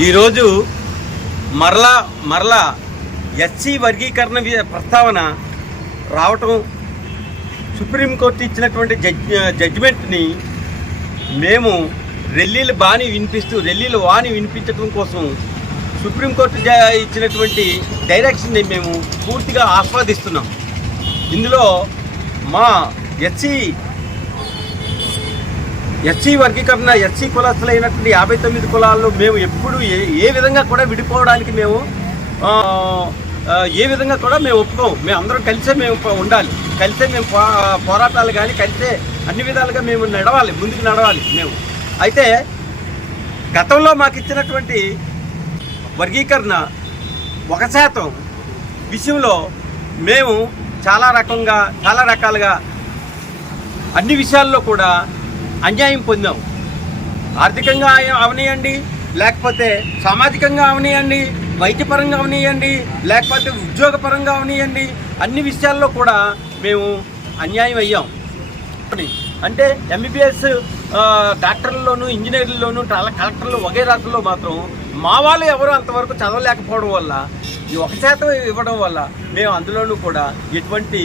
ఈరోజు మరలా మరలా ఎస్సీ వర్గీకరణ ప్రస్తావన రావటం సుప్రీంకోర్టు ఇచ్చినటువంటి జడ్జ్ జడ్జిమెంట్ని మేము రెల్లీలు బాని వినిపిస్తూ రెల్లీలు వాణి వినిపించడం కోసం సుప్రీంకోర్టు జ- ఇచ్చినటువంటి డైరెక్షన్ని మేము పూర్తిగా ఆస్వాదిస్తున్నాం. ఇందులో మా ఎస్సీ ఎస్సీ వర్గీకరణ ఎస్సీ కులస్తులైనటువంటి యాభై తొమ్మిది కులాల్లో మేము ఎప్పుడు ఏ ఏ విధంగా కూడా విడిపోవడానికి మేము ఏ విధంగా కూడా మేము ఒప్పుకోము. మేము అందరం కలిసే మేము ఉండాలి. కలిసే మేము పో పోరాటాలు కానీ కలిసే అన్ని విధాలుగా మేము నడవాలి ముందుకు నడవాలి మేము. అయితే గతంలో మాకు ఇచ్చినటువంటి వర్గీకరణ ఒక శాతం విషయంలో మేము చాలా రకంగా చాలా రకాలుగా అన్ని విషయాల్లో కూడా అన్యాయం పొందాం. ఆర్థికంగా అవనీయండి లేకపోతే సామాజికంగా అవనీయండి వైద్యపరంగా అవనీయండి లేకపోతే ఉద్యోగపరంగా అవనీయండి అన్ని విషయాల్లో కూడా మేము అన్యాయం అయ్యాం. అంటే ఎంబీబీఎస్ డాక్టర్లలోను ఇంజనీర్లలోను ట్రాల- కలెక్టర్లు వగైరాతుల్లో మాత్రం మా వాళ్ళు ఎవరు అంతవరకు చదవలేకపోవడం వల్ల ఈ ఒక శాతం ఇవ్వడం వల్ల మేము అందులోనూ కూడా ఎటువంటి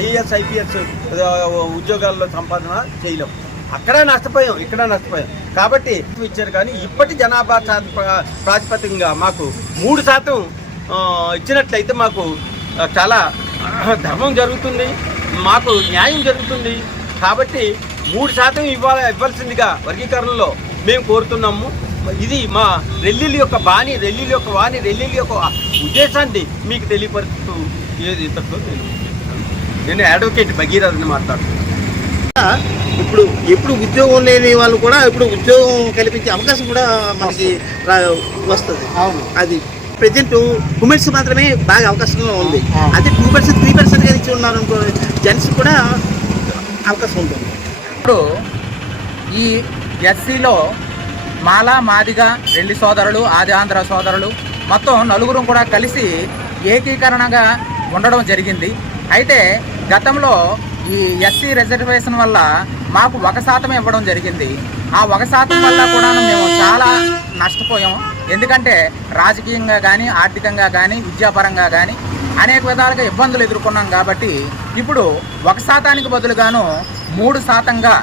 ఐఏఎస్ ఐపీఎస్ ఉద్యోగాల్లో సంపాదన చేయలేం. అక్కడ నష్టపోయాం ఇక్కడ నష్టపోయాం. కాబట్టి ఇచ్చారు కానీ ఇప్పటి జనాభా శాతం ప్రాతిపదికంగా మాకు మూడు శాతం ఇచ్చినట్లయితే మాకు చాలా ధర్మం జరుగుతుంది మాకు న్యాయం జరుగుతుంది. కాబట్టి మూడు శాతం ఇవ్వాలి ఇవ్వాల్సిందిగా వర్గీకరణలో మేము కోరుతున్నాము. ఇది మా రెల్లీల యొక్క బాణి రెల్లీల యొక్క వాణి రెల్లీల యొక్క ఉద్దేశాన్ని మీకు తెలియపరుస్తూ ఏది నేను నేను అడ్వకేట్ భగీరథని మాట్లాడుతున్నాను. ఇప్పుడు ఎప్పుడు ఉద్యోగం లేని వాళ్ళు కూడా ఇప్పుడు ఉద్యోగం కల్పించే అవకాశం కూడా మనకి వస్తుంది. అవును. అది ప్రజెంట్ ఉమెన్స్ మాత్రమే బాగా అవకాశంగా ఉంది. అదే టూ పర్సెంట్ త్రీ పర్సెంట్గా ఇచ్చి ఉన్నారు అనుకో జెంట్స్ కూడా అవకాశం ఉంటుంది. ఇప్పుడు ఈ ఎస్సీలో మాల మాదిగ రెల్లి సోదరులు ఆది ఆంధ్ర సోదరులు మొత్తం నలుగురు కూడా కలిసి ఏకీకరణగా ఉండడం జరిగింది. అయితే గతంలో ఈ ఎస్సీ రిజర్వేషన్ వల్ల మాకు ఒక శాతం ఇవ్వడం జరిగింది. ఆ ఒక శాతం వల్ల కూడా మేము చాలా నష్టపోయాం. ఎందుకంటే రాజకీయంగా కానీ ఆర్థికంగా కానీ విద్యాపరంగా కానీ అనేక విధాలుగా ఇబ్బందులు ఎదుర్కొన్నాం కాబట్టి ఇప్పుడు ఒక శాతానికి బదులుగాను మూడు శాతంగా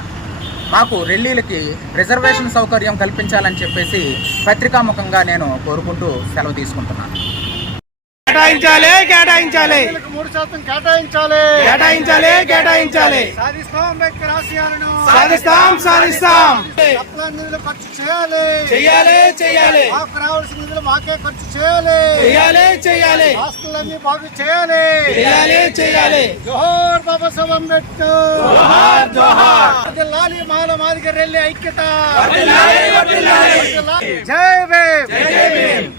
మాకు రెల్లీలకి రిజర్వేషన్ సౌకర్యం కల్పించాలని చెప్పేసి పత్రికాముఖంగా నేను కోరుకుంటూ సెలవు తీసుకుంటున్నాను. కేటాయించాలి కేటాయించాలి. మూడు శాతం కేటాయించాలి. కేటాయించాలి కేటాయించాలి. సాధిస్తాం సాధిస్తాం సాధిస్తాం. నిధులు ఖర్చు చేయాలి. చెయ్యాలి చెయ్యాలి మాకు రావాల్సిన నిధులు మాకే ఖర్చు చేయాలి. చెయ్యాలి చెయ్యాలి హాస్టల్లన్నీ బాగు చేయాలి. చెయ్యాలి చెయ్యాలి జోహార్ బాబాసాహెబ్ అంబేద్కర్. జోహార్ జోహార్. లాలి మాల మాదిగ రెల్లి ఐక్యత. వర్ధిల్లాలి. వర్ధిల్లాలి. జై భీమ్.